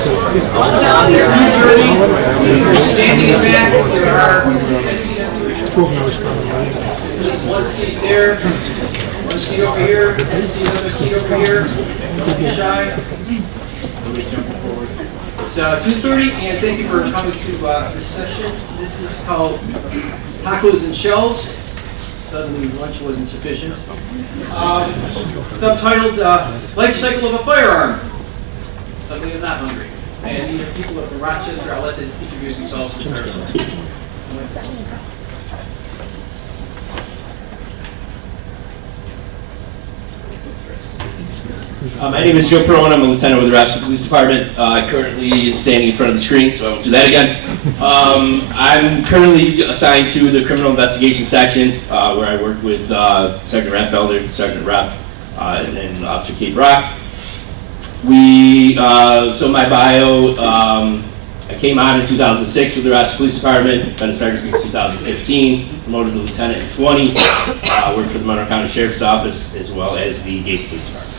Standing in back, there are one seat there, one seat over here, another seat over here. Don't be shy. It's 2:30, and thank you for coming to this session. This is called Tacos and Shells. Suddenly lunch wasn't sufficient. Subtitled Life Cycle of a Firearm. Suddenly I'm not hungry. And these are people from Rochester. I'll let them introduce themselves and start. My name is Joe Perlman. I'm a lieutenant with the Rochester Police Department. Currently standing in front of the screen, so I won't do that again. I'm currently assigned to the criminal investigation section, where I work with Sergeant Rathfelder, Sergeant Rath, and then Officer Kate Brock. So my bio, I came on in 2006 with the Rochester Police Department, been a sergeant since 2015, promoted to lieutenant in 20, worked for the Monroe County Sheriff's Office as well as the Gates Police Department.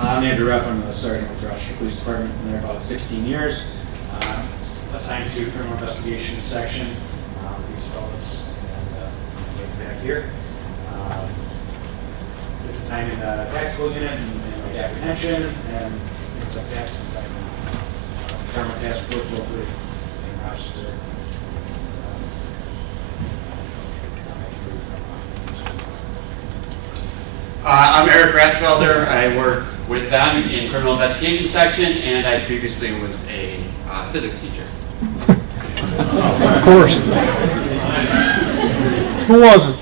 I'm Andrew Ruff. I'm a sergeant with the Rochester Police Department. Been there about 16 years. Assigned to criminal investigation section. These fellas and back here. It's a time in the tactical unit and like apprehension and things like that. Sometimes government task force locally in Rochester. I'm Eric Rathfelder. I work with them in criminal investigation section, and I previously was a physics teacher. Of course. Who wasn't?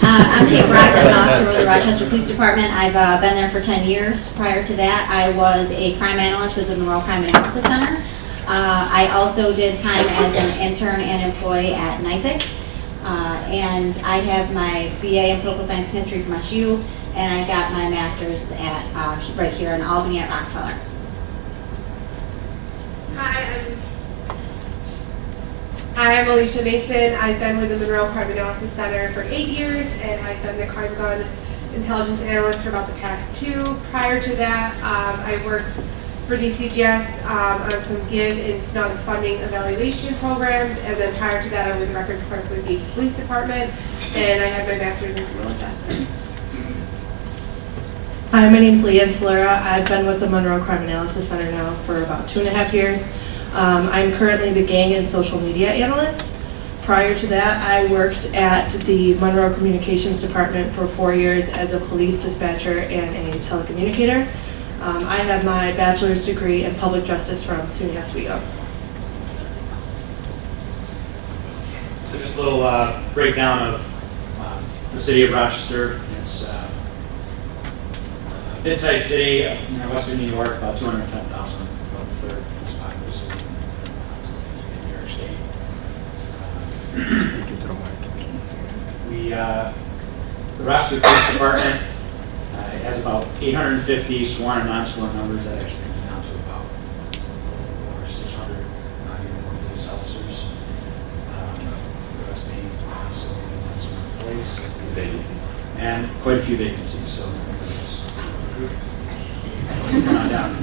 I'm Kate Brock. I'm an officer with the Rochester Police Department. I've been there for 10 years. Prior to that, I was a crime analyst with the Monroe Crime Analysis Center. I also did time as an intern and employee at NYSEG. And I have my BA in Political Science and History from SU, and I got my master's at right here in Albany at Rockefeller. Hi, I'm Alicia Mason. I've been with the Monroe Crime Analysis Center for 8 years, and I've been the crime gun intelligence analyst for about the past 2. Prior to that, I worked for DCGS on some give and snug funding evaluation programs, and then prior to that, I was a records clerk with the Gates Police Department, and I had my master's in criminal justice. Hi, my name is Leanne Solera. I've been with the Monroe Crime Analysis Center now for about 2.5 years. I'm currently the gang and social media analyst. Prior to that, I worked at the Monroe Communications Department for 4 years as a police dispatcher and a telecommunicator. I have my bachelor's degree in public justice from SUNY Oswego. So just a little breakdown of the city of Rochester. It's a mid-sized city, western New York, about 210,000, about the third most populous city in New York State. The Rochester Police Department has about 850 sworn and non-sworn members. That actually comes down to about over 600 uniformed police officers. The rest being non-sworn employees. And quite a few vacancies, so come on down.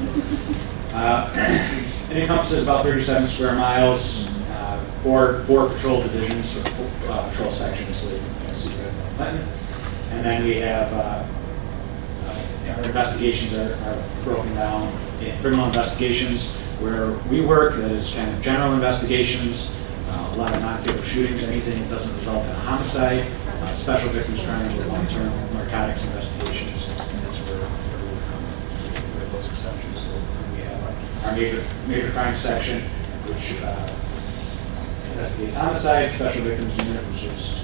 It encompasses about 37 square miles, four patrol divisions, or patrol sections, so you can see that in Clinton. And then we have our investigations are broken down in criminal investigations, where we work, that is kind of general investigations, a lot of non-fatal shootings, anything that doesn't result in a homicide, special victims crimes, or long-term narcotics investigations. And that's where we would come with those exceptions. So we have our major crime section, which investigates homicides, special victims unit, which is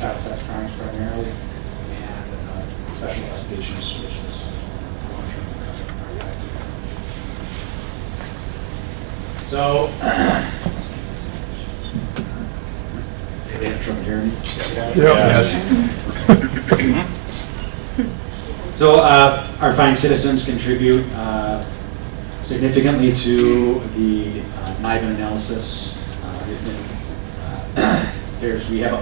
child sex crimes primarily, and special investigations, which is long-term narcotic. So, they have trouble hearing me? Yes. So, our fine citizens contribute significantly to the NIBIN analysis. We have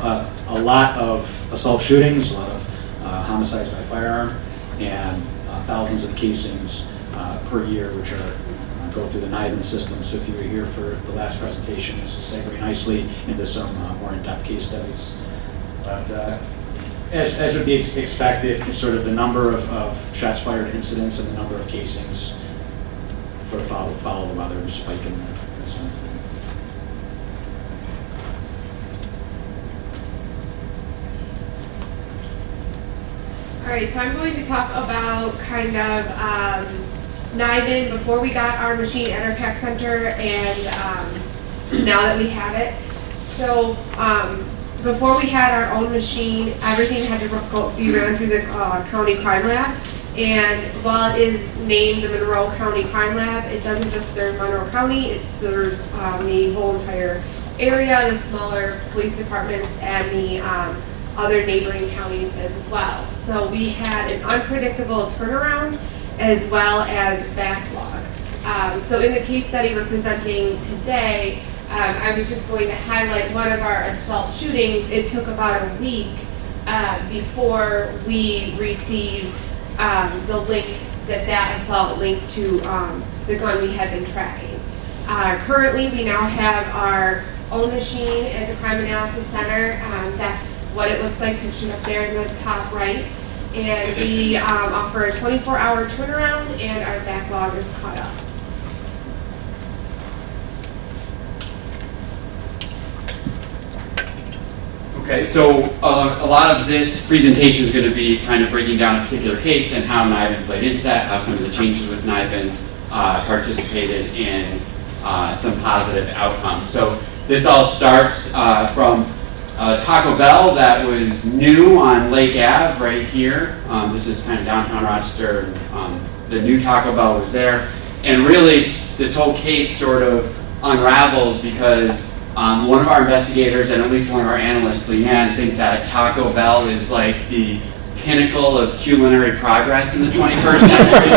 a lot of assault shootings, a lot of homicides by firearm, and thousands of casings per year, which are go through the NIBIN system. So if you were here for the last presentation, this will segue nicely into some more in-depth case studies. But as would be expected, sort of the number of shots fired incidents and the number of casings sort of follow the weather, the spike in there. All right, so I'm going to talk about kind of NIBIN before we got our machine at our CAC center and now that we have it. So before we had our own machine, everything had to be ran through the county crime lab. And while it is named the Monroe County Crime Lab, it doesn't just serve Monroe County, it serves the whole entire area, the smaller police departments, and the other neighboring counties as well. So we had an unpredictable turnaround as well as backlog. So in the case study we're presenting today, I was just going to highlight one of our assault shootings. It took about a week before we received the link that assault linked to the gun we had been tracking. Currently, we now have our own machine at the Crime Analysis Center. That's what it looks like pictured up there in the top right. And we offer a 24-hour turnaround, and our backlog is caught up. Okay, so a lot of this presentation is going to be kind of breaking down a particular case and how NIBIN played into that, how some of the changes with NIBIN participated in some positive outcomes. So this all starts from Taco Bell that was new on Lake Ave right here. This is kind of downtown Rochester. The new Taco Bell was there. And really, this whole case sort of unravels because one of our investigators and at least one of our analysts, Leanne, think that Taco Bell is like the pinnacle of culinary progress in the 21st century.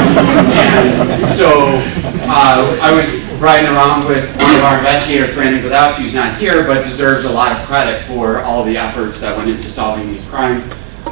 And so I was riding around with one of our investigators, Brandon Godowski, who's not here, but deserves a lot of credit for all the efforts that went into solving these crimes.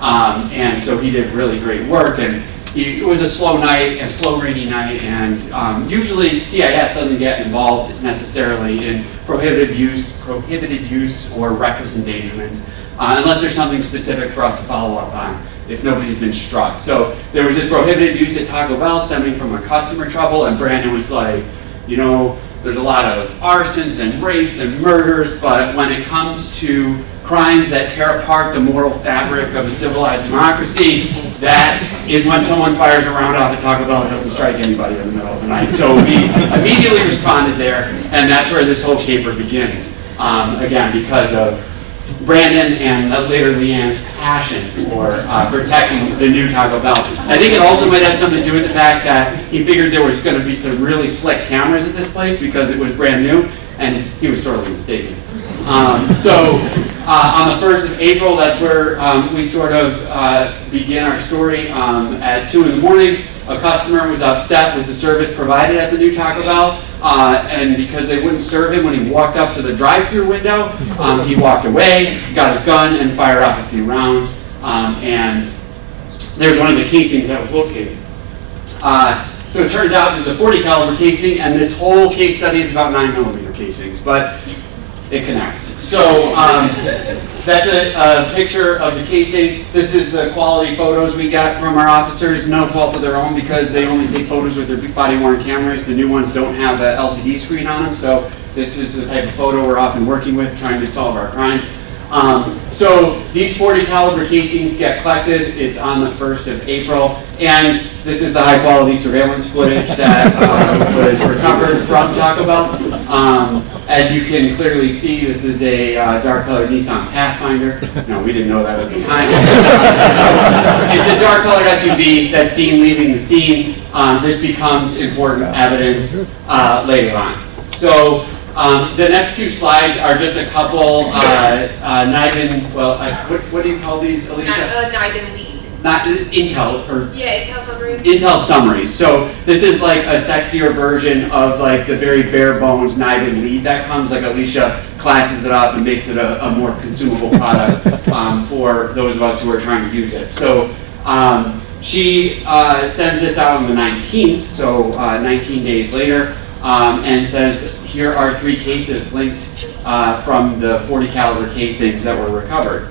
And so he did really great work. And it was a slow night, a slow rainy night, and usually CIS doesn't get involved necessarily in prohibited use or reckless endangerments, unless there's something specific for us to follow up on if nobody's been struck. So there was this prohibited use at Taco Bell stemming from a customer trouble, and Brandon was like, you know, there's a lot of arsons and rapes and murders, but when it comes to crimes that tear apart the moral fabric of a civilized democracy, that is when someone fires a round off at Taco Bell and doesn't strike anybody in the middle of the night. So we immediately responded there, and that's where this whole caper begins. Again, because of Brandon and later Leanne's passion for protecting the new Taco Bell. I think it also might have something to do with the fact that he figured there was going to be some really slick cameras at this place because it was brand new, and he was sorely mistaken. So on the 1st of April, that's where we sort of begin our story. At 2 in the morning, a customer was upset with the service provided at the new Taco Bell, and because they wouldn't serve him when he walked up to the drive-through window, he walked away, got his gun, and fired off a few rounds. And there's one of the casings that was located. So it turns out there's a 40 caliber casing, and this whole case study is about 9mm casings, but it connects. So that's a picture of the casing. This is the quality photos we got from our officers, no fault of their own because they only take photos with their body-worn cameras. The new ones don't have an LCD screen on them, so this is the type of photo we're often working with trying to solve our crimes. So these 40 caliber casings get collected. It's on the 1st of April, and this is the high quality surveillance footage that was recovered from Taco Bell. As you can clearly see, this is a dark colored Nissan Pathfinder. No, we didn't know that at the time. It's a dark colored SUV that's seen leaving the scene. This becomes important evidence later on. So the next two slides are just a couple NIBIN, well, what do you call these, Alicia? NIBIN lead. not Intel, or Yeah, Intel summary. Intel summaries. So this is like a sexier version of like the very bare bones NIBIN lead that comes. Like Alicia classes it up and makes it a more consumable product for those of us who are trying to use it. So she sends this out on the 19th, so 19 days later, and says, here are 3 cases linked from the 40 caliber casings that were recovered.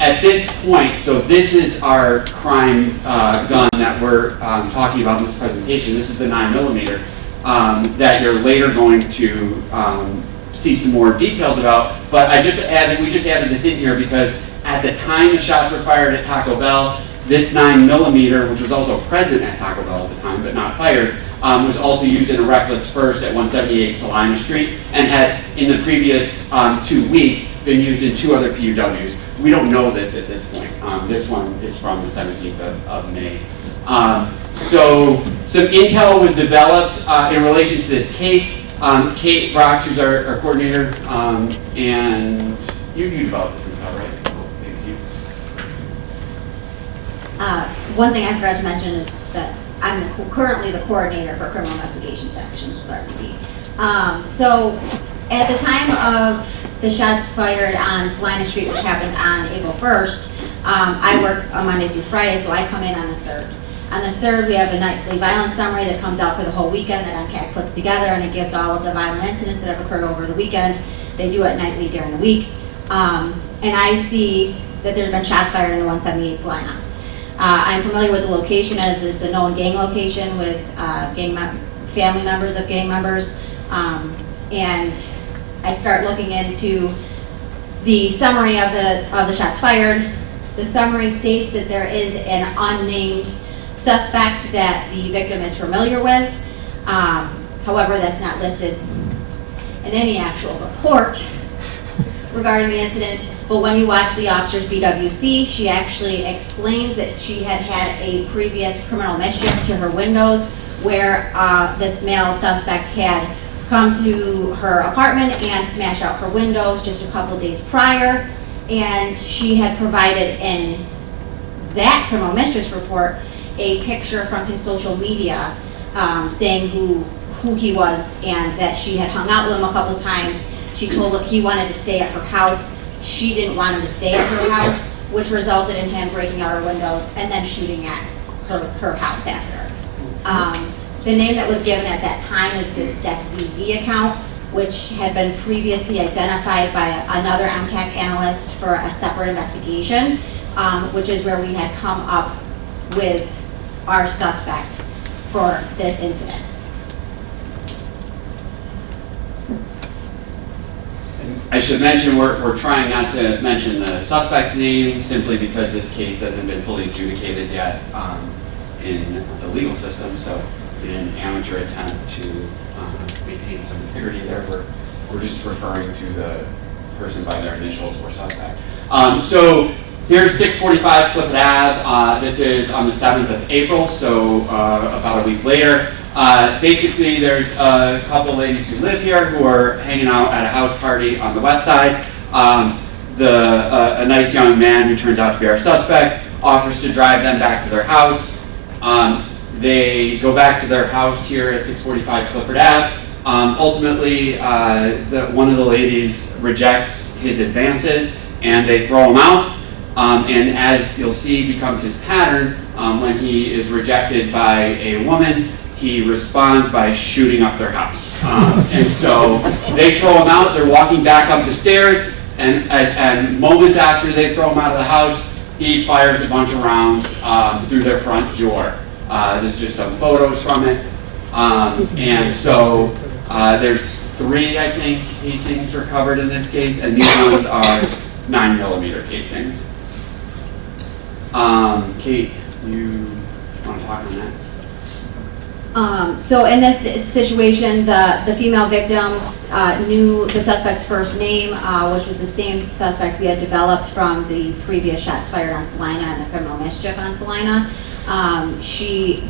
At this point, so this is our crime gun that we're talking about in this presentation. This is the 9mm that you're later going to see some more details about. But we just added this in here because at the time the shots were fired at Taco Bell, this 9mm, which was also present at Taco Bell at the time but not fired, was also used in a reckless burst at 178 Salina Street and had, in the previous 2 weeks, been used in 2 other PUWs. We don't know this at this point. This one is from the 17th of May. So some intel was developed in relation to this case. Kate Brock, who's our coordinator, and you developed this intel, right? Thank you. One thing I forgot to mention is that I'm currently the coordinator for criminal investigation sections with RPD. So at the time of the shots fired on Salina Street, which happened on April 1st, I work on Monday through Friday, so I come in on the 3rd. On the 3rd, we have a nightly violence summary that comes out for the whole weekend that NCAC puts together, and it gives all of the violent incidents that have occurred over the weekend. They do it nightly during the week. And I see that there have been shots fired in 178 Salina. I'm familiar with the location as it's a known gang location with family members of gang members. And I start looking into the summary of the shots fired. The summary states that there is an unnamed suspect that the victim is familiar with. However, that's not listed in any actual report regarding the incident. But when you watch the officer's BWC, she actually explains that she had had a previous criminal mischief to her windows where this male suspect had come to her apartment and smashed out her windows just a couple days prior. And she had provided in that criminal mischief report a picture from his social media saying who he was and that she had hung out with him a couple times. She told him he wanted to stay at her house. She didn't want him to stay at her house, which resulted in him breaking out her windows and then shooting at her house after. The name that was given at that time is this DexZZ account, which had been previously identified by another MCAC analyst for a separate investigation, which is where we had come up with our suspect for this incident. I should mention we're trying not to mention the suspect's name simply because this case hasn't been fully adjudicated yet in the legal system. So in an amateur attempt to maintain some integrity there, we're just referring to the person by their initials or suspect. So here's 645 Clifford Ave. This is on the 7th of April, so about a week later. Basically, there's a couple ladies who live here who are hanging out at a house party on the west side. A nice young man who turns out to be our suspect offers to drive them back to their house. They go back to their house here at 645 Clifford Ave. Ultimately, one of the ladies rejects his advances and they throw him out. And as you'll see becomes his pattern, when he is rejected by a woman, he responds by shooting up their house. And so they throw him out, they're walking back up the stairs, and moments after they throw him out of the house, he fires a bunch of rounds through their front door. There's just some photos from it. And so there's 3, I think, casings recovered in this case, and these ones are 9mm casings. Kate, you want to talk on that? So in this situation, the female victims knew the suspect's first name, which was the same suspect we had developed from the previous shots fired on Salina and the criminal mischief on Salina. She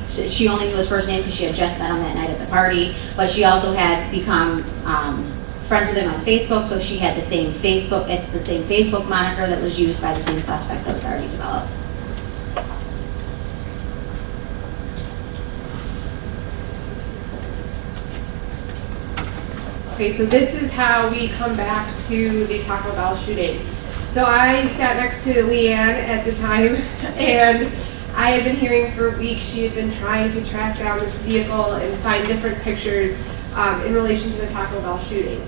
only knew his first name because she had just met him that night at the party, but she also had become friends with him on Facebook, so she had the same Facebook. It's the same Facebook moniker that was used by the same suspect that was already developed. Okay, so this is how we come back to the Taco Bell shooting. So I sat next to Leanne at the time, and I had been hearing for weeks she had been trying to track down this vehicle and find different pictures in relation to the Taco Bell shooting.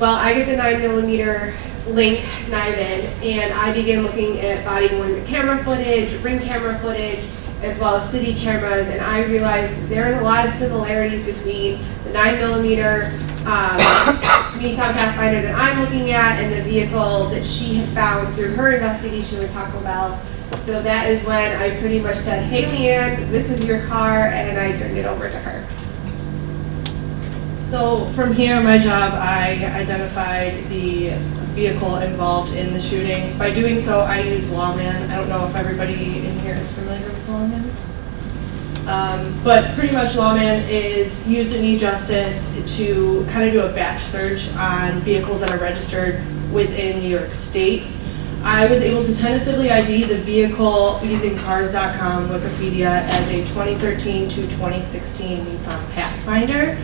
Well, I get the 9mm link NIBIN, and I begin looking at body-worn camera footage, ring camera footage, as well as city cameras, and I realized there's a lot of similarities between the 9mm Nissan Pathfinder that I'm looking at and the vehicle that she had found through her investigation with Taco Bell. So that is when I pretty much said, hey Leanne, this is your car, and I turned it over to her. So from here, my job, I identified the vehicle involved in the shootings. By doing so, I used Lawman. I don't know if everybody in here is familiar with Lawman. But pretty much Lawman is used in e-justice to kind of do a batch search on vehicles that are registered within New York State. I was able to tentatively ID the vehicle using cars.com Wikipedia as a 2013 to 2016 Nissan Pathfinder.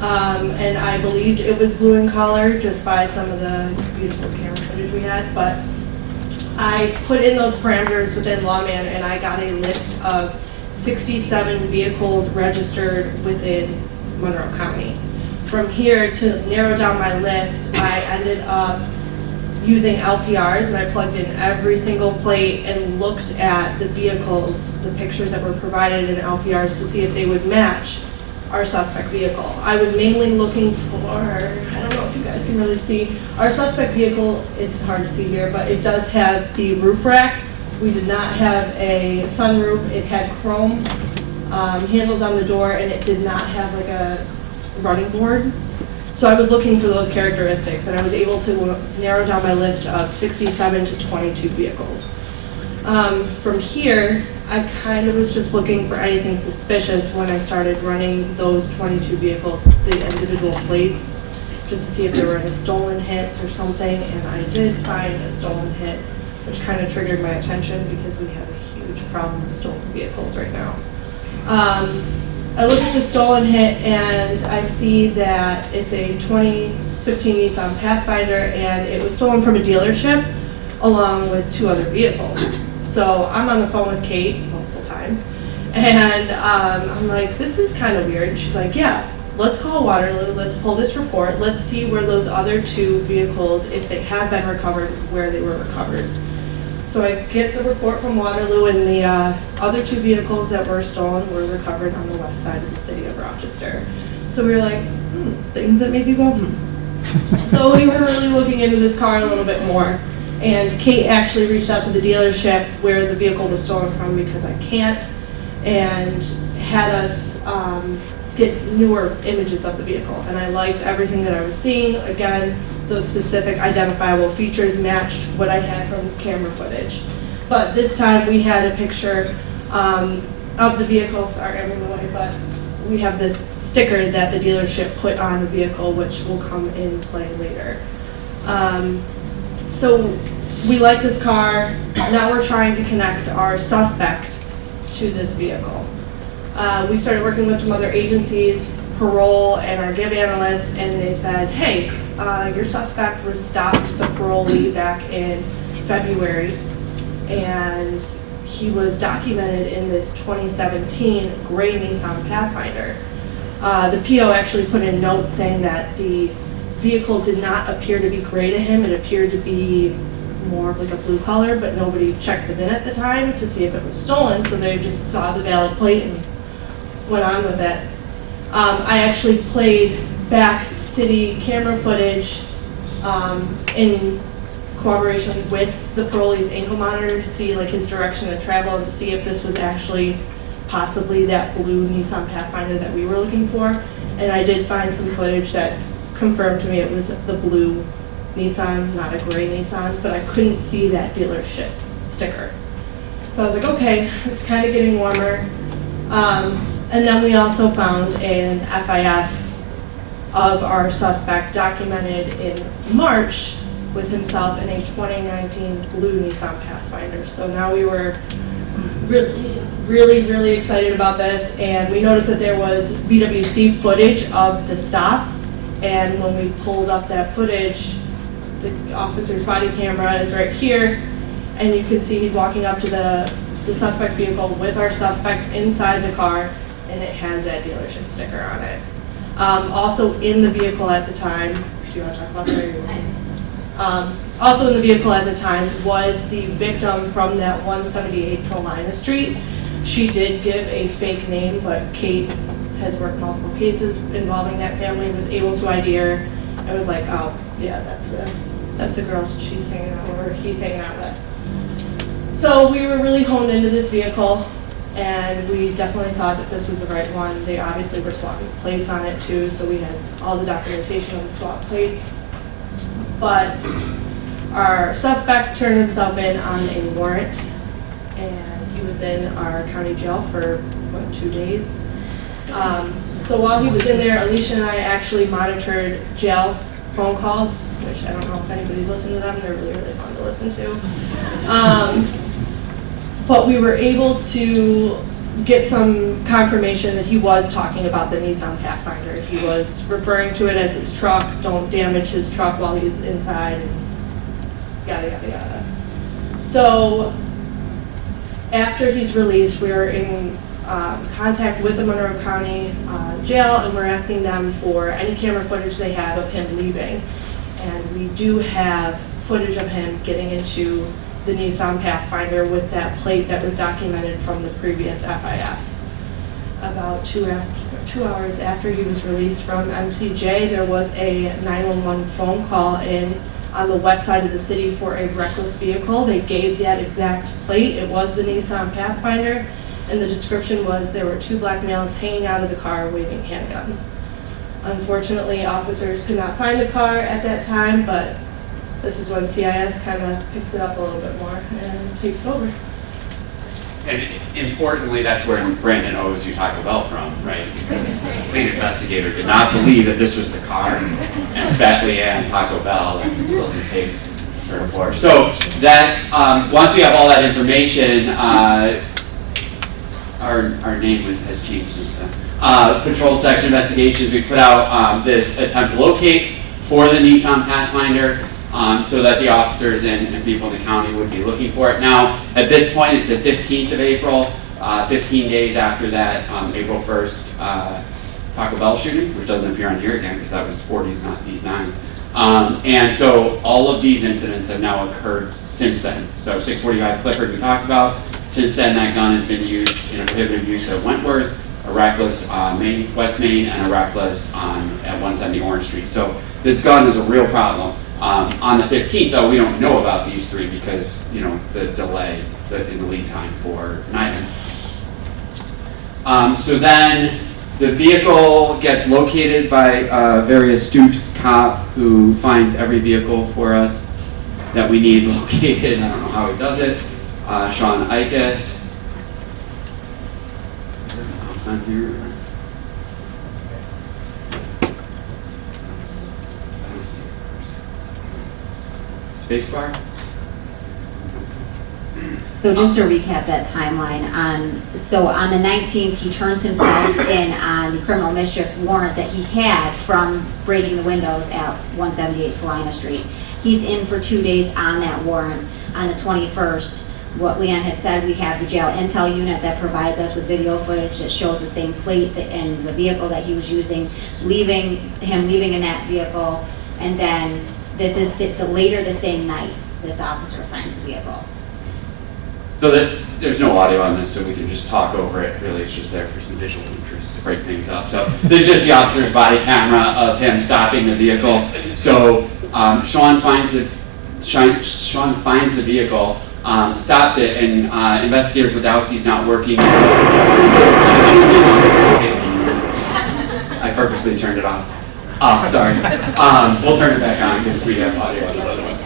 And I believed it was blue in color just by some of the beautiful camera footage we had, but I put in those parameters within Lawman and I got a list of 67 vehicles registered within Monroe County. From here, to narrow down my list, I ended up using LPRs, and I plugged in every single plate and looked at the vehicles, the pictures that were provided in LPRs to see if they would match our suspect vehicle. I was mainly looking for, I don't know if you guys can really see, our suspect vehicle, it's hard to see here, but it does have the roof rack. We did not have a sunroof. It had chrome handles on the door, and it did not have like a running board. So I was looking for those characteristics, and I was able to narrow down my list of 67 to 22 vehicles. From here, I kind of was just looking for anything suspicious when I started running those 22 vehicles, the individual plates, just to see if there were any stolen hits or something, and I did find a stolen hit, which kind of triggered my attention because we have a huge problem with stolen vehicles right now. I look at the stolen hit and I see that it's a 2015 Nissan Pathfinder, and it was stolen from a dealership along with 2 other vehicles. So I'm on the phone with Kate multiple times, and I'm like, this is kind of weird. And she's like, yeah, let's call Waterloo, let's pull this report, let's see where those other 2 vehicles, if they have been recovered, where they were recovered. So I get the report from Waterloo, and the other 2 vehicles that were stolen were recovered on the west side of the city of Rochester. So we were like, things that make you go, So we were really looking into this car a little bit more. And Kate actually reached out to the dealership where the vehicle was stolen from, because I can't, and had us get newer images of the vehicle. And I liked everything that I was seeing. Again, those specific identifiable features matched what I had from camera footage. But this time we had a picture of the vehicle. Sorry, I'm in the way, but we have this sticker that the dealership put on the vehicle, which will come in play later. So we like this car. Now we're trying to connect our suspect to this vehicle. We started working with some other agencies, parole and our GIV analysts, and they said, hey, your suspect was stopped at the parolee back in February, and he was documented in this 2017 gray Nissan Pathfinder. The PO actually put in notes saying that the vehicle did not appear to be gray to him. It appeared to be more of like a blue color, but nobody checked the VIN at the time to see if it was stolen, so they just saw the valid plate and went on with it. I actually played back city camera footage in cooperation with the parolee's ankle monitor to see like his direction of travel and to see if this was actually possibly that blue Nissan Pathfinder that we were looking for. And I did find some footage that confirmed to me it was the blue Nissan, not a gray Nissan, but I couldn't see that dealership sticker. So I was like, okay, it's kind of getting warmer. And then we also found an FIF of our suspect documented in March with himself in a 2019 blue Nissan Pathfinder. So now we were really excited about this, and we noticed that there was BWC footage of the stop, And when we pulled up that footage, the officer's body camera is right here, and you can see he's walking up to the suspect vehicle with our suspect inside the car, and it has that dealership sticker on it. Also in the vehicle at the time, do you want to talk about that? Or you want? Also in the vehicle at the time was the victim from that 178 Salina Street. She did give a fake name, but Kate has worked multiple cases involving that family, was able to ID her, and was like, oh, yeah, that's a girl she's hanging out with, or he's hanging out with. So we were really honed into this vehicle, and we definitely thought that this was the right one. They obviously were swapping plates on it too, so we had all the documentation of the swap plates. But our suspect turned himself in on a warrant, and he was in our county jail for, 2 days. So while he was in there, Alicia and I actually monitored jail phone calls, which I don't know if anybody's listened to them. They're really, really fun to listen to. But we were able to get some confirmation that he was talking about the Nissan Pathfinder. He was referring to it as his truck, don't damage his truck while he's inside, and yada, yada, yada. So after he's released, we're in contact with the Monroe County Jail, and we're asking them for any camera footage they have of him leaving. And we do have footage of him getting into the Nissan Pathfinder with that plate that was documented from the previous FIF. About 2 hours after he was released from MCJ, there was a 911 phone call in on the west side of the city for a reckless vehicle. They gave that exact plate. It was the Nissan Pathfinder, and the description was there were 2 black males hanging out of the car waving handguns. Unfortunately, officers could not find the car at that time, but this is when CIS kind of picks it up a little bit more and takes over. And importantly, that's where Brandon owes you Taco Bell from, right? The lead investigator did not believe that this was the car, and bet Leanne Taco Bell and still paid her for. So that once we have all that information, our name has changed since then. Patrol Section Investigations, we put out this attempt to locate for the Nissan Pathfinder, so that the officers and people in the county would be looking for it. Now, at this point, it's the 15th of April, 15 days after that April 1st Taco Bell shooting, which doesn't appear on here again because that was 40s, not these 9s. And so all of these incidents have now occurred since then. So 645 Clifford we talked about. Since then, that gun has been used in a prohibited use at Wentworth, a reckless West Main, and a reckless at 170 Orange Street. So this gun is a real problem. On the 15th, though, we don't know about these 3 because, the delay in the lead time for Niven. So then the vehicle gets located by a very astute cop who finds every vehicle for us that we need located. I don't know how he does it. Sean Ickes. On here. Spacebar. So just to recap that timeline, on the 19th, he turns himself in on the criminal mischief warrant that he had from breaking the windows at 178 Salina Street. He's in for 2 days on that warrant. On the 21st, what Leanne had said, we have the jail intel unit that provides us with video footage that shows the same plate and the vehicle that he was using, leaving in that vehicle, and then this is later the same night, this officer finds the vehicle. So that there's no audio on this, so we can just talk over it. Really, it's just there for some visual interest to break things up. So this is just the officer's body camera of him stopping the vehicle. So Sean finds the vehicle, stops it, and Investigator Podowski's not working. I purposely turned it off. Oh, sorry. We'll turn it back on because we have audio on the other one.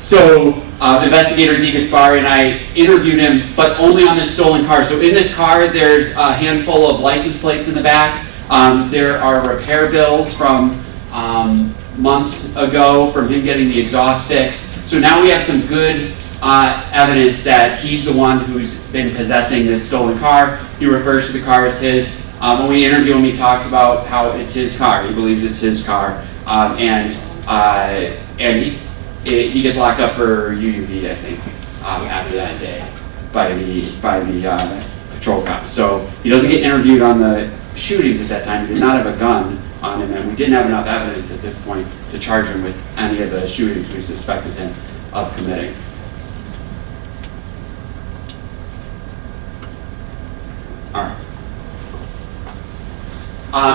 So Investigator DeGaspari and I interviewed him, but only on this stolen car. So in this car, there's a handful of license plates in the back. There are repair bills from months ago from him getting the exhaust fixed. So now we have some good evidence that he's the one who's been possessing this stolen car. He refers to the car as his. When we interview him, he talks about how it's his car. He believes it's his car, and he gets locked up for UUV, I think, after that day by the patrol cops. So he doesn't get interviewed on the shootings at that time. He did not have a gun on him, and we didn't have enough evidence at this point to charge him with any of the shootings we suspected him of committing. All right.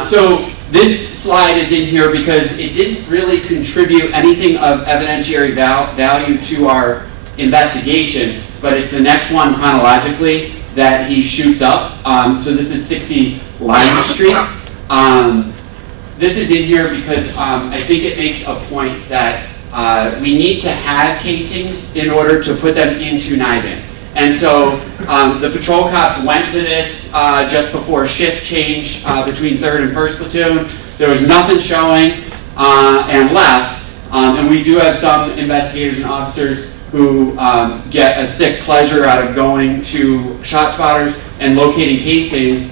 So this slide is in here because it didn't really contribute anything of evidentiary value to our investigation, but it's the next one chronologically that he shoots up. So this is 60 Lime Street. This is in here because I think it makes a point that we need to have casings in order to put them into NIBIN. And so the patrol cops went to this just before shift change between 3rd and 1st platoon. There was nothing showing and left. And we do have some investigators and officers who get a sick pleasure out of going to shot spotters and locating casings.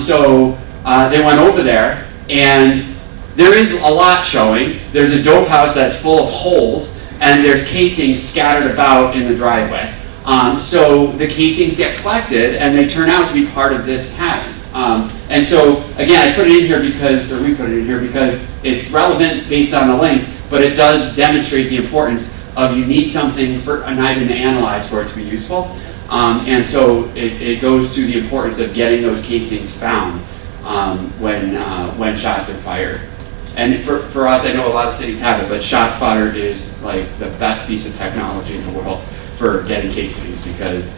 So they went over there, and there is a lot showing. There's a dope house that's full of holes, and there's casings scattered about in the driveway. So the casings get collected, and they turn out to be part of this pattern. And so, again, I put it in here because, or we put it in here because it's relevant based on the link, but it does demonstrate the importance of you need something for a NIBIN to analyze for it to be useful. And so it goes to the importance of getting those casings found when shots are fired. And for us, I know a lot of cities have it, but ShotSpotter is like the best piece of technology in the world for getting casings because,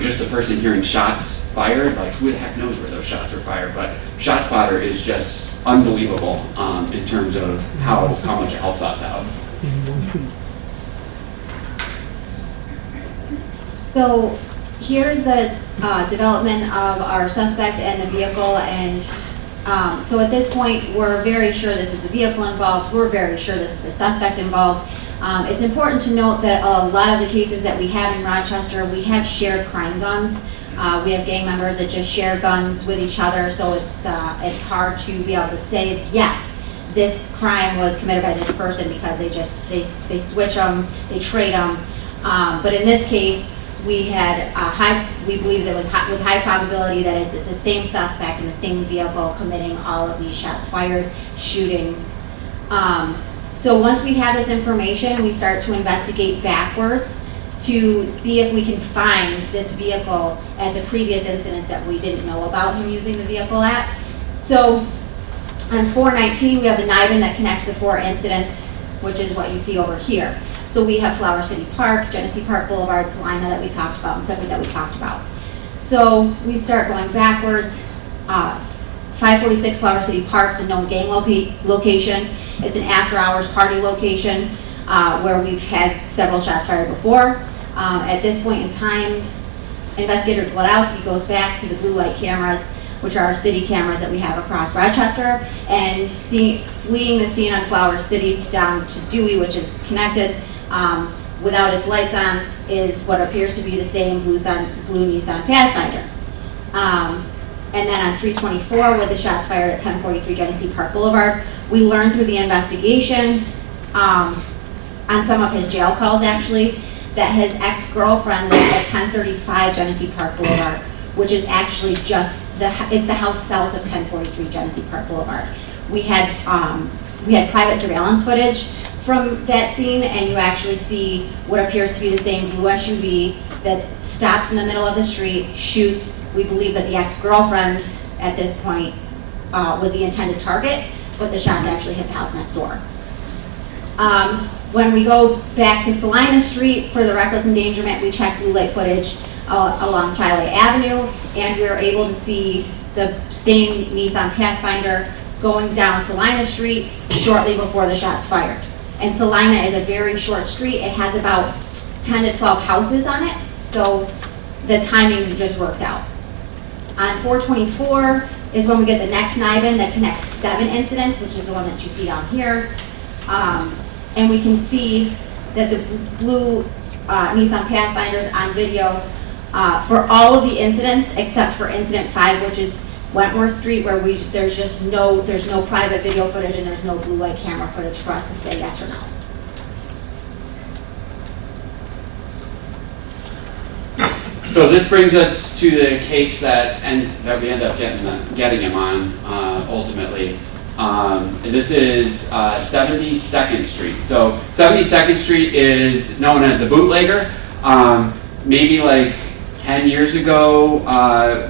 just the person hearing shots fired, like who the heck knows where those shots were fired, but ShotSpotter is just unbelievable in terms of how much it helps us out. So here's the development of our suspect and the vehicle, and so at this point, we're very sure this is the vehicle involved. We're very sure this is the suspect involved. It's important to note that a lot of the cases that we have in Rochester, we have shared crime guns. We have gang members that just share guns with each other, so it's hard to be able to say, yes, this crime was committed by this person because they switch them, they trade them. But in this case, we believe that with high probability that it's the same suspect in the same vehicle committing all of these shots fired, shootings. So once we have this information, we start to investigate backwards to see if we can find this vehicle at the previous incidents that we didn't know about him using the vehicle at. So on 419, we have the NIBIN that connects the 4 incidents, which is what you see over here. So we have Flower City Park, Genesee Park Boulevard, Salina that we talked about, and Clifford that we talked about. So we start going backwards. 546 Flower City Park's a known gang location. It's an after-hours party location where we've had several shots fired before. At this point in time, Investigator Glodowski goes back to the blue light cameras, which are our city cameras that we have across Rochester, and fleeing the scene on Flower City down to Dewey, which is connected, without his lights on, is what appears to be the same blue Nissan Pathfinder. And then on 324, with the shots fired at 1043 Genesee Park Boulevard, we learned through the investigation on some of his jail calls actually, that his ex-girlfriend lived at 1035 Genesee Park Boulevard, which is actually just it's the house south of 1043 Genesee Park Boulevard. We had private surveillance footage from that scene, and you actually see what appears to be the same blue SUV that stops in the middle of the street, shoots. We believe that the ex-girlfriend at this point was the intended target, but the shots actually hit the house next door. When we go back to Salina Street for the reckless endangerment, we checked blue light footage along Chile Avenue, and we were able to see the same Nissan Pathfinder going down Salina Street shortly before the shots fired. And Salina is a very short street. It has about 10 to 12 houses on it, so the timing just worked out. On 424 is when we get the next NIBIN that connects 7 incidents, which is the one that you see down here. And we can see that the blue Nissan Pathfinders on video for all of the incidents except for incident 5, which is Wentworth Street where there's no private video footage and there's no blue light camera footage for us to say yes or no. So this brings us to the case that we end up getting him on ultimately. This is 72nd Street. So 72nd Street is known as the bootlegger. Maybe like 10 years ago,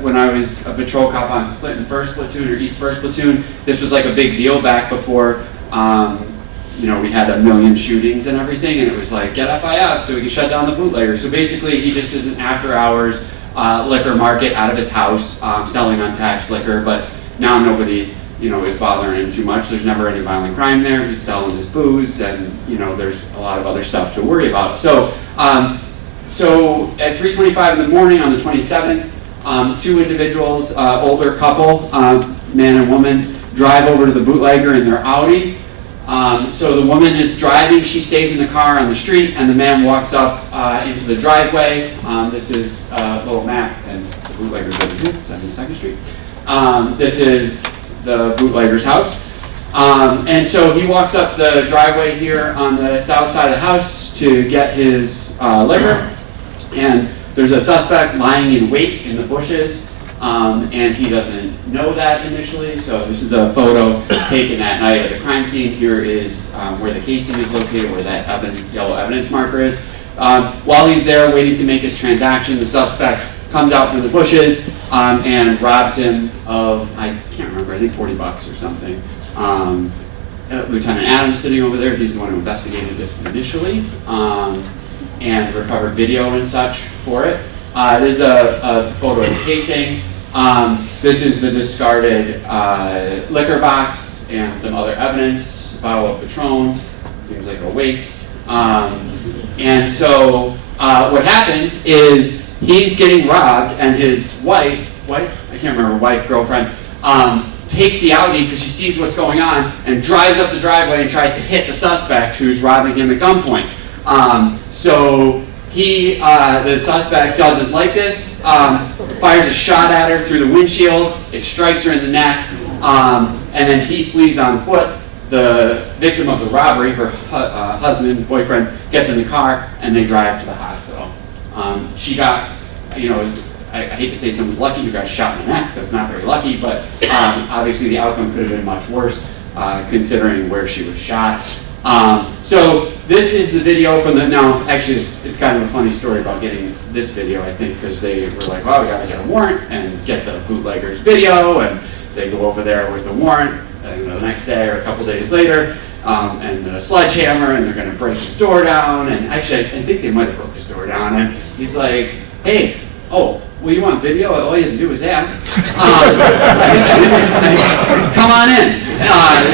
when I was a patrol cop on Clinton 1st Platoon or East 1st Platoon, this was like a big deal back before, we had a million shootings and everything, and it was like, get FIF so we can shut down the bootlegger. So basically, he just is an after-hours liquor market out of his house, selling untaxed liquor, but now nobody, is bothering him too much. There's never any violent crime there. He's selling his booze, and, there's a lot of other stuff to worry about. So, at 3:25 in the morning on the 27th, two individuals, older couple, man and woman, drive over to the bootlegger in their Audi. So the woman is driving, she stays in the car on the street, and the man walks up into the driveway. This is a little map, and the bootlegger's over here, 72nd Street. This is the bootlegger's house. And so he walks up the driveway here on the south side of the house to get his liquor. And there's a suspect lying in wait in the bushes, and he doesn't know that initially. So this is a photo taken that night at the crime scene. Here is where the casing is located, where that yellow evidence marker is. While he's there waiting to make his transaction, the suspect comes out from the bushes and robs him of, I can't remember, I think $40 or something. Lieutenant Adams sitting over there, he's the one who investigated this initially. And recovered video and such for it. There's a photo of the casing. This is the discarded liquor box and some other evidence, bottle of Patron, seems like a waste. And so what happens is he's getting robbed, and his wife, I can't remember, girlfriend, takes the Audi because she sees what's going on and drives up the driveway and tries to hit the suspect who's robbing him at gunpoint. So the suspect doesn't like this, fires a shot at her through the windshield, it strikes her in the neck, and then he flees on foot. The victim of the robbery, her husband, boyfriend, gets in the car and they drive to the hospital. She got, I hate to say someone's lucky who got shot in the neck, that's not very lucky, but obviously the outcome could have been much worse considering where she was shot. So this is the video from actually it's kind of a funny story about getting this video, I think, because they were like, well, we gotta get a warrant and get the bootlegger's video, and they go over there with the warrant, the next day or a couple days later, and the sledgehammer, and they're gonna break his door down, and actually I think they might have broke his door down, and he's like, hey, well, you want video? All you have to do is ask. Come on in.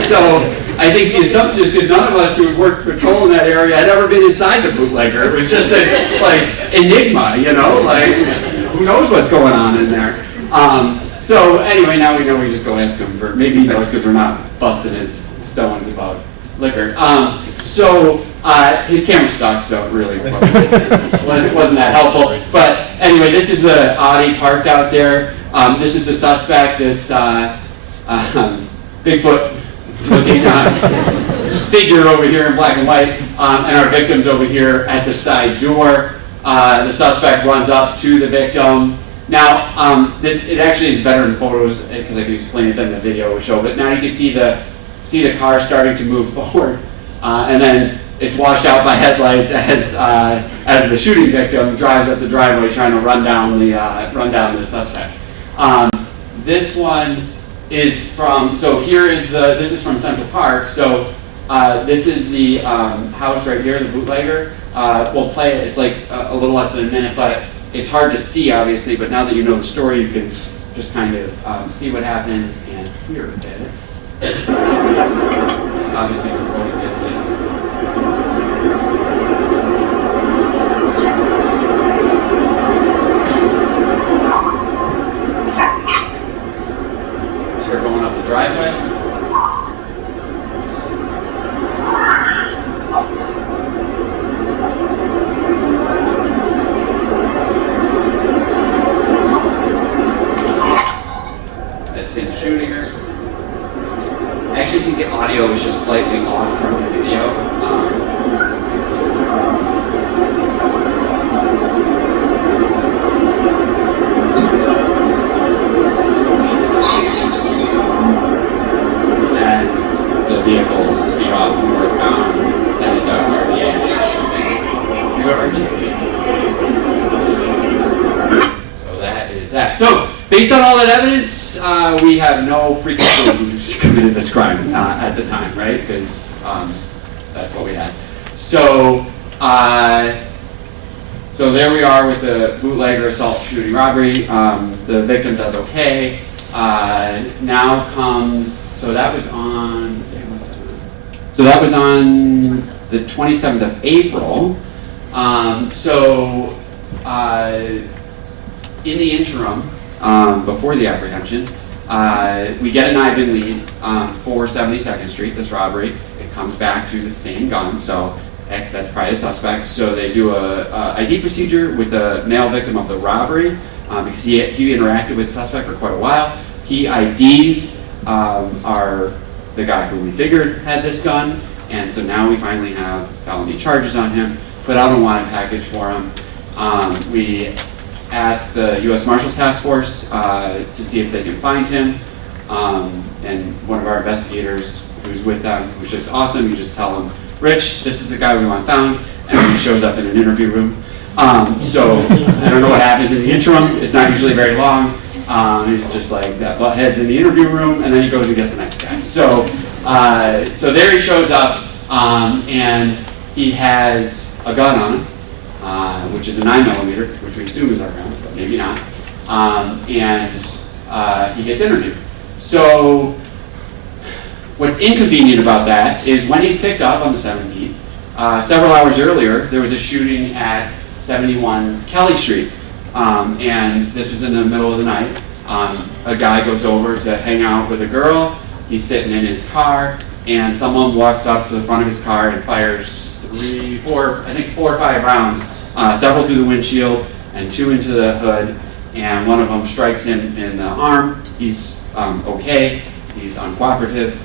So I think the assumption is because none of us who had worked patrol in that area had ever been inside the bootlegger. It was just this enigma, who knows what's going on in there. So anyway, now we know we just go ask him for, maybe he knows because we're not busting his stones about liquor. So his camera sucked, so it really wasn't that helpful. But anyway, this is the Audi parked out there. This is the suspect, this Bigfoot looking figure over here in black and white, and our victim's over here at the side door. The suspect runs up to the victim. Now, it actually is better in photos because I can explain it than the video will show. But now you can see the car starting to move forward, and then it's washed out by headlights as the shooting victim drives up the driveway trying to run down the suspect. This one is from, this is from Central Park. So this is the house right here, the bootlegger. We'll play it. It's like a little less than a minute, but it's hard to see obviously. But now that you know the story, you can just kind of see what happens and hear a bit. Obviously, for quoting distance. They're going up the driveway. that. So, based on all that evidence, we have no freaking clue who's committed this crime at the time, right? Because that's what we had. So, so there we are with the bootlegger assault shooting robbery. The victim does okay. Now comes, so that was on, so that was on the 27th of April. In the interim, before the apprehension, we get an IBIN lead for 72nd Street, this robbery. It comes back to the same gun, so that's probably a suspect. So they do a ID procedure with the male victim of the robbery because he interacted with the suspect for quite a while. He IDs the guy who we figured had this gun, and so now we finally have felony charges on him, put out a wanted package for him. We asked the U.S. Marshals Task Force to see if they can find him, and one of our investigators who's with them, who's just awesome, you just tell him, Rich, this is the guy we want found, and he shows up in an interview room. So I don't know what happens in the interim. It's not usually very long. He's just like that butthead's in the interview room, and then he goes and gets the next guy. So there he shows up, and he has a gun on him, which is a 9mm, which we assume is our gun, but maybe not. And he gets interviewed. So what's inconvenient about that is when he's picked up on the 17th, several hours earlier, there was a shooting at 71 Kelly Street. And this was in the middle of the night. A guy goes over to hang out with a girl. He's sitting in his car, and someone walks up to the front of his car and fires 4 or 5 rounds, several through the windshield and 2 into the hood, and one of them strikes him in the arm. He's okay. He's uncooperative.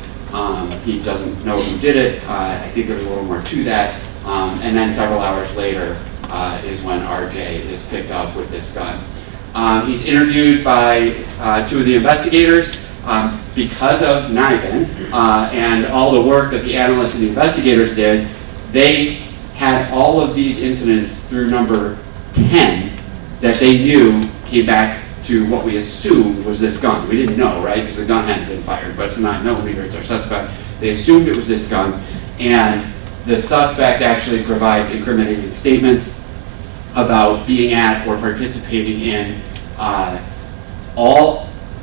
He doesn't know who did it. I think there's a little more to that. And then several hours later is when RJ is picked up with this gun. He's interviewed by 2 of the investigators. Because of NIBIN and all the work that the analysts and the investigators did, they had all of these incidents through number 10 that they knew came back to what we assumed was this gun. We didn't know, right? Because the gun hadn't been fired, but it's a 9mm, it's our suspect. They assumed it was this gun, and the suspect actually provides incriminating statements about being at or participating in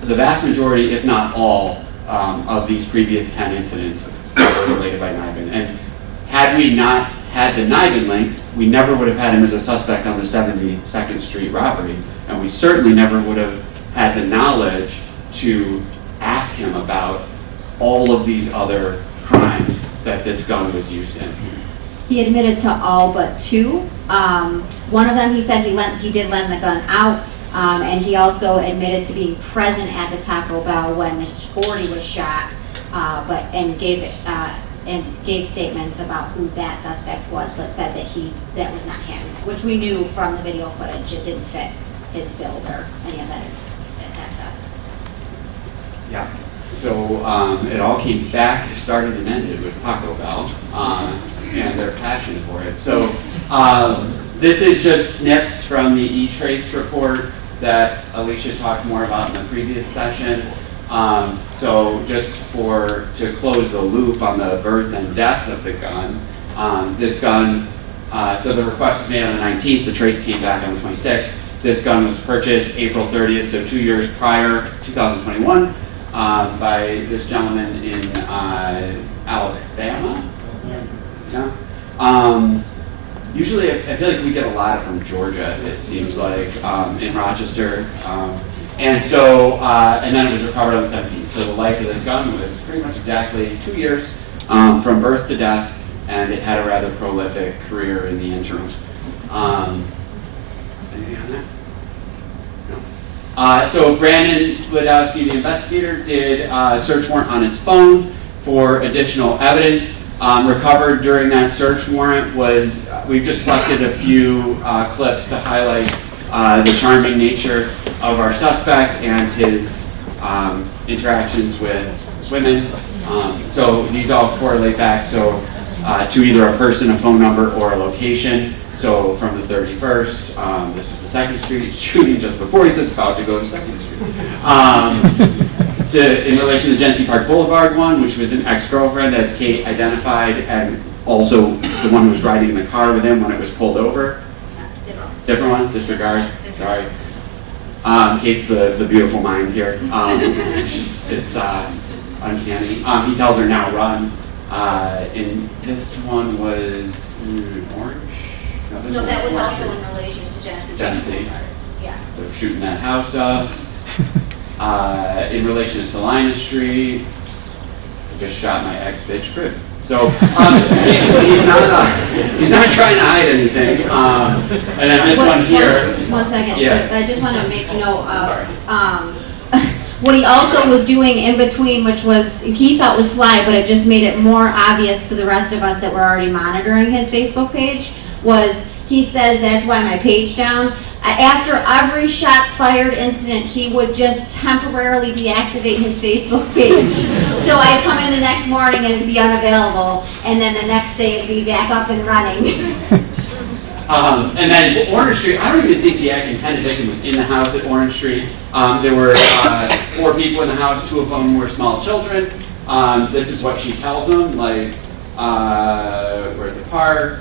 the vast majority, if not all, of these previous 10 incidents that were related by NIBIN. And had we not had the NIBIN link, we never would have had him as a suspect on the 72nd Street robbery, and we certainly never would have had the knowledge to ask him about all of these other crimes that this gun was used in. He admitted to all but 2. One of them, he said he did lend the gun out, and he also admitted to being present at the Taco Bell when this 40 was shot, and gave statements about who that suspect was, but said that was not him, which we knew from the video footage. It didn't fit his build or any of that stuff. Yeah. So it all came back, started and ended with Taco Bell and their passion for it. So this is just snips from the E-Trace report that Alicia talked more about in the previous session. So just to close the loop on the birth and death of the gun, this gun, so the request was made on the 19th, the trace came back on the 26th. This gun was purchased April 30th, so 2 years prior, 2021, by this gentleman in Alabama. Yeah. Usually, I feel like we get a lot from Georgia, it seems like, in Rochester. And so, and then it was recovered on the 17th. So the life of this gun was pretty much exactly 2 years from birth to death, and it had a rather prolific career in the interim. Anything on that? No. So Brandon Ladowski, the investigator, did a search warrant on his phone for additional evidence. Recovered during that search warrant was, we've just selected a few clips to highlight the charming nature of our suspect and his interactions with women. So these all correlate back to either a person, a phone number, or a location. So from the 31st, this was the 2nd Street shooting just before he says about to go to 2nd Street. In relation to the Genesee Park Boulevard one, which was an ex-girlfriend, as Kate identified, and also the one who was riding in the car with him when it was pulled over. Different one? Disregard? Sorry. Kate's the beautiful mind here. It's uncanny. He tells her now run. And this one was orange? This No, one that was orange. also in relation to Genesee. Genesee. Yeah. So shooting that house up. In relation to Salina Street, I just shot my ex-bitch crib. So he's not trying to hide anything. And then this one here. One second, Yeah. I just want to make note of, what he also was doing in between, which was, he thought was sly, but it just made it more obvious to the rest of us that were already monitoring his Facebook page, was he says, that's why my page down. After every shots fired incident, he would just temporarily deactivate his Facebook page. So I'd come in the next morning and it'd be unavailable, and then the next day it'd be back up and running. And then Orange Street, I don't even think the intended victim was in the house at Orange Street. There were 4 people in the house, 2 of them were small children. This is what she tells them, like, we're at the park,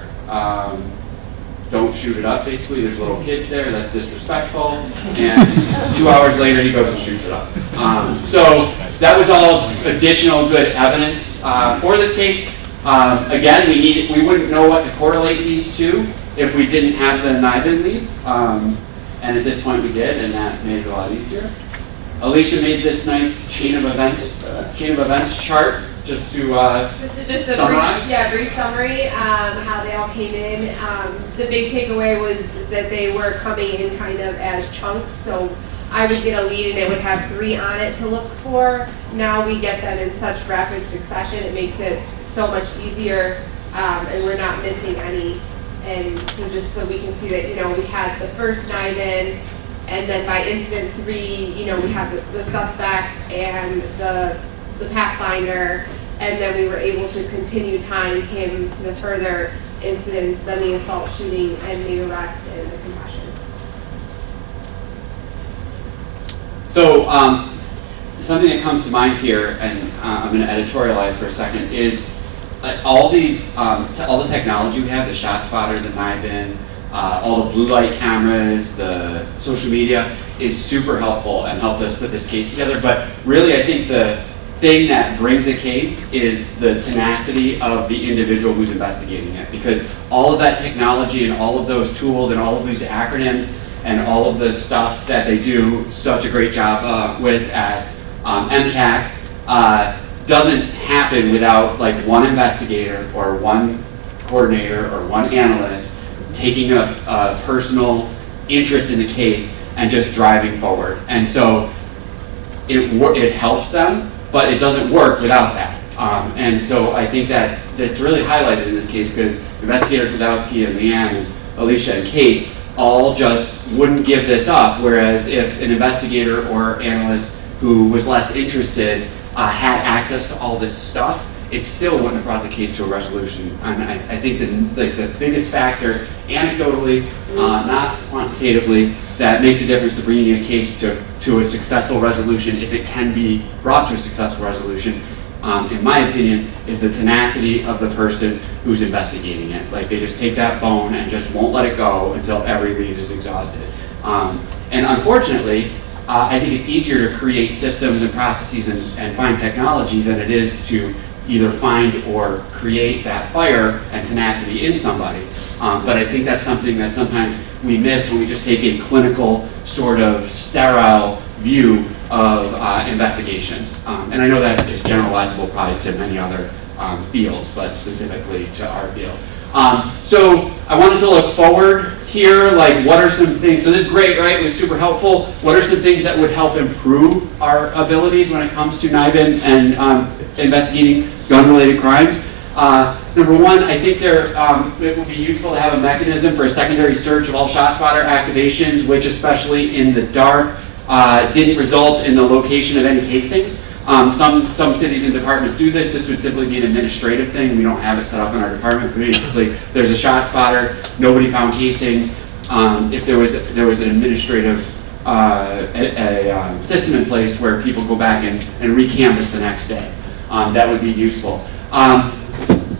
don't shoot it up, basically. There's little kids there, that's disrespectful. And 2 hours later, he goes and shoots it up. So that was all additional good evidence for this case. Again, we wouldn't know what to correlate these to if we didn't have the NIBIN lead. And at this point we did, and that made it a lot easier. Alicia made this nice chain of events chart just to This is just a summarize. brief summary, how they all came in. The big takeaway was that they were coming in kind of as chunks, so I would get a lead and it would have 3 on it to look for. Now we get them in such rapid succession, it makes it so much easier, and we're not missing any. And so just so we can see that, we had the first NIBIN, and then by incident 3, we have the suspect and the pathfinder, and then we were able to continue tying him to the further incidents, then the assault shooting and the arrest and the concussion. So something that comes to mind here, and I'm going to editorialize for a second, is all these, all the technology we have, the ShotSpotter, the NIBIN, all the blue light cameras, the social media, is super helpful and helped us put this case together. But really, I think the thing that brings a case is the tenacity of the individual who's investigating it. Because all of that technology and all of those tools and all of these acronyms and all of the stuff that they do such a great job with at MCAC doesn't happen without like one investigator or one coordinator or one analyst taking a personal interest in the case and just driving forward. And so it helps them, but it doesn't work without that. And so I think that's really highlighted in this case, because Investigator Kudowski and Leanne and Alicia and Kate all just wouldn't give this up, whereas if an investigator or analyst who was less interested had access to all this stuff, it still wouldn't have brought the case to a resolution. And I think the biggest factor, anecdotally, not quantitatively, that makes a difference to bringing a case to a successful resolution, if it can be brought to a successful resolution, in my opinion, is the tenacity of the person who's investigating it. Like, they just take that bone and just won't let it go until every lead is exhausted. And unfortunately, I think it's easier to create systems and processes and find technology than it is to either find or create that fire and tenacity in somebody. But I think that's something that sometimes we miss when we just take a clinical, sort of sterile view of investigations. And I know that is generalizable probably to many other fields, but specifically to our field. So I wanted to look forward here, like what are some things, so this is great, right? It was super helpful. What are some things that would help improve our abilities when it comes to NIBIN and investigating gun-related crimes? Number one, I think it would be useful to have a mechanism for a secondary search of all ShotSpotter activations, which especially in the dark didn't result in the location of any casings. Some cities and departments do this. This would simply be an administrative thing. We don't have it set up in our department. But basically, there's a shot spotter. Nobody found casings. If there was an administrative system in place where people go back and recanvass the next day, that would be useful.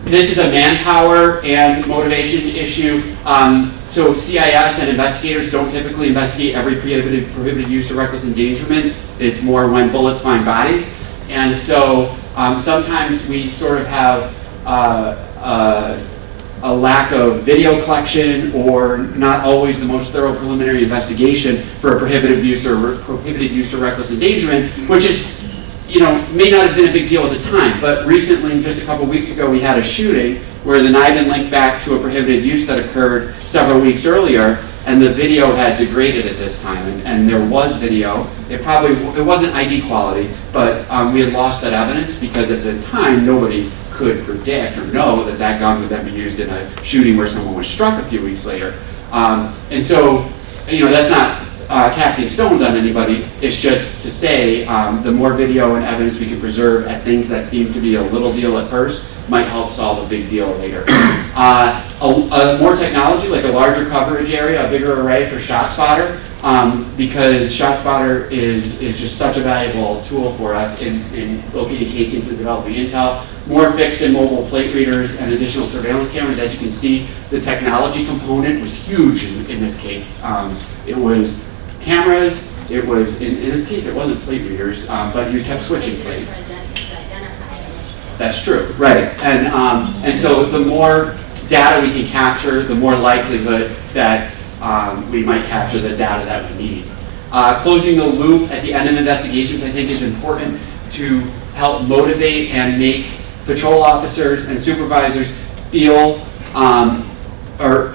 This is a manpower and motivation issue. So CIS and investigators don't typically investigate every prohibited use or reckless endangerment. It's more when bullets find bodies. And so sometimes we sort of have a lack of video collection or not always the most thorough preliminary investigation for a prohibited use or reckless endangerment, which is, may not have been a big deal at the time, but recently, just a couple weeks ago, we had a shooting where the NIBIN linked back to a prohibited use that occurred several weeks earlier, and the video had degraded at this time, and there was video. It wasn't ID quality, but we had lost that evidence because at the time, nobody could predict or know that that gun would then be used in a shooting where someone was struck a few weeks later. And so, that's not casting stones on anybody. It's just to say the more video and evidence we can preserve at things that seem to be a little deal at first might help solve a big deal later. More technology, like a larger coverage area, a bigger array for ShotSpotter, because ShotSpotter is just such a valuable tool for us in locating casings and developing intel. More fixed and mobile plate readers and additional surveillance cameras. As you can see, the technology component was huge in this case. It was cameras, it was, in this case it wasn't plate readers, but you kept switching plates. That's true, right. And so the more data we can capture, the more likelihood that we might capture the data that we need. Closing the loop at the end of investigations, I think, is important to help motivate and make patrol officers and supervisors feel or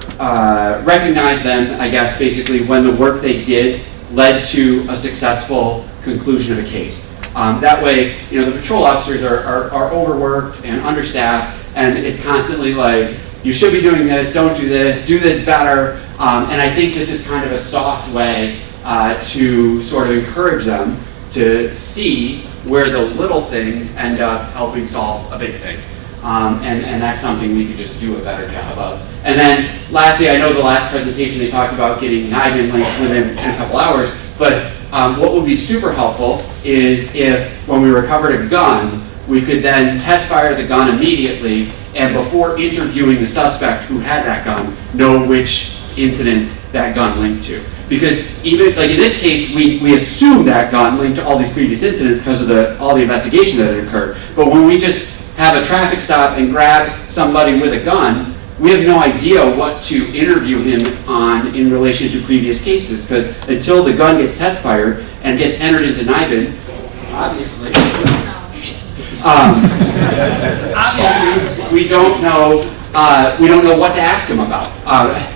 recognize them, I guess, basically, when the work they did led to a successful conclusion of a case. That way, the patrol officers are overworked and understaffed, and it's constantly like, you should be doing this, don't do this better. And I think this is kind of a soft way to sort of encourage them to see where the little things end up helping solve a big thing. And that's something we could just do a better job of. And then lastly, I know the last presentation they talked about getting NIBIN links within a couple hours, but what would be super helpful is if when we recovered a gun, we could then test fire the gun immediately, and before interviewing the suspect who had that gun, know which incident that gun linked to. Because even, like in this case, we assume that gun linked to all these previous incidents because of all the investigation that had occurred. But when we just have a traffic stop and grab somebody with a gun, we have no idea what to interview him on in relation to previous cases, because until the gun gets test fired and gets entered into NIBIN, obviously, we don't know what to ask him about.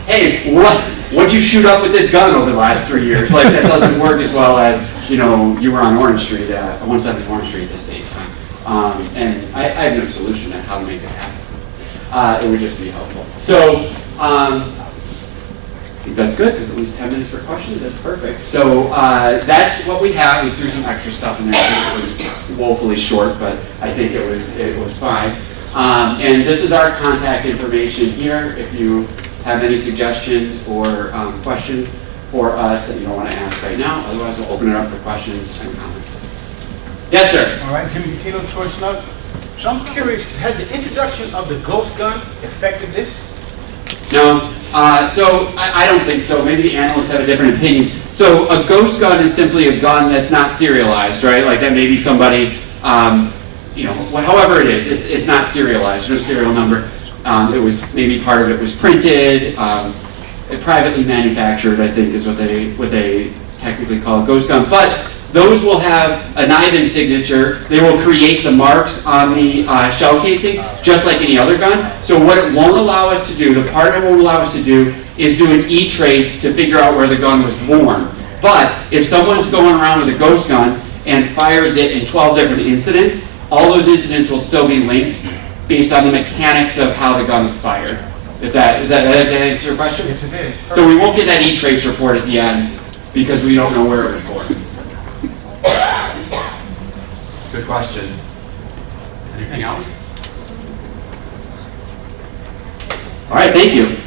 Hey, what'd you shoot up with this gun over the last 3 years? Like, that doesn't work as well as, you were on Orange Street, 170 Orange Street at this date. And I have no solution to how to make that happen. It would just be helpful. So, I think that's good, because at least 10 minutes for questions, that's perfect. So that's what we have. We threw some extra stuff in there because it was woefully short, but I think it was fine. And this is our contact information here. If you have any suggestions or questions for us that you don't want to ask right now, otherwise we'll open it up for questions and comments. Yes, sir. All right, Jimmy Tino, Choice Nut. So I'm curious, has the introduction of the ghost gun affected this? No, so I don't think so. Maybe the analysts have a different opinion. So a ghost gun is simply a gun that's not serialized, right? Like that maybe somebody, however it is, it's not serialized, no serial number. It was, maybe part of it was printed, privately manufactured, I think is what they technically call a ghost gun. But those will have a NIBIN signature. They will create the marks on the shell casing, just like any other gun. So what it won't allow us to do, the part it won't allow us to do, is do an E-trace to figure out where the gun was born. But if someone's going around with a ghost gun and fires it in 12 different incidents, all those incidents will still be linked based on the mechanics of how the gun was fired. Does that answer your question? Yes, it did. So we won't get that E-trace report at the end because we don't know where it was born. good question. Anything else? All right, thank you.